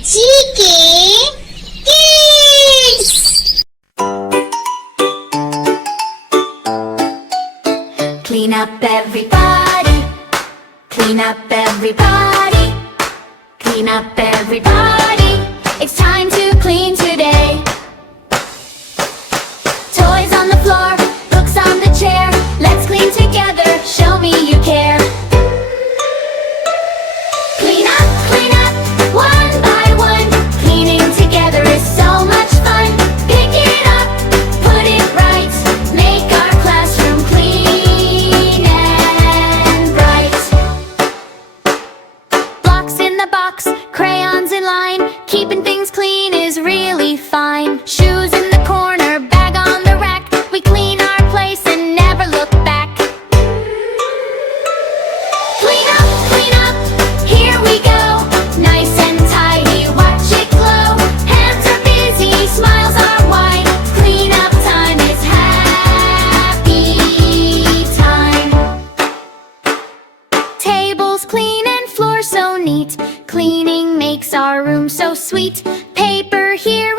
GK Kids! Clean up everybody, clean up everybody, clean up everybody. It's time to clean today. Toys on the floor, books on the chair. Let's clean together, show me you care. Clean up, one by one. Cleaning together is so much fun. Pick it up, put it right. Make our classroom clean and bright. Blocks in the box, crayons in line. Keeping things clean is really fine. Shoes in the corner, bag on the rack. We clean our place and never look back. Clean up, here we go. Nice and tidy, watch it glow. Hands are busy, smiles are wide. Clean up time is happy time. Tables clean and floor so neat. Cleaning makes our room so sweet. Paper here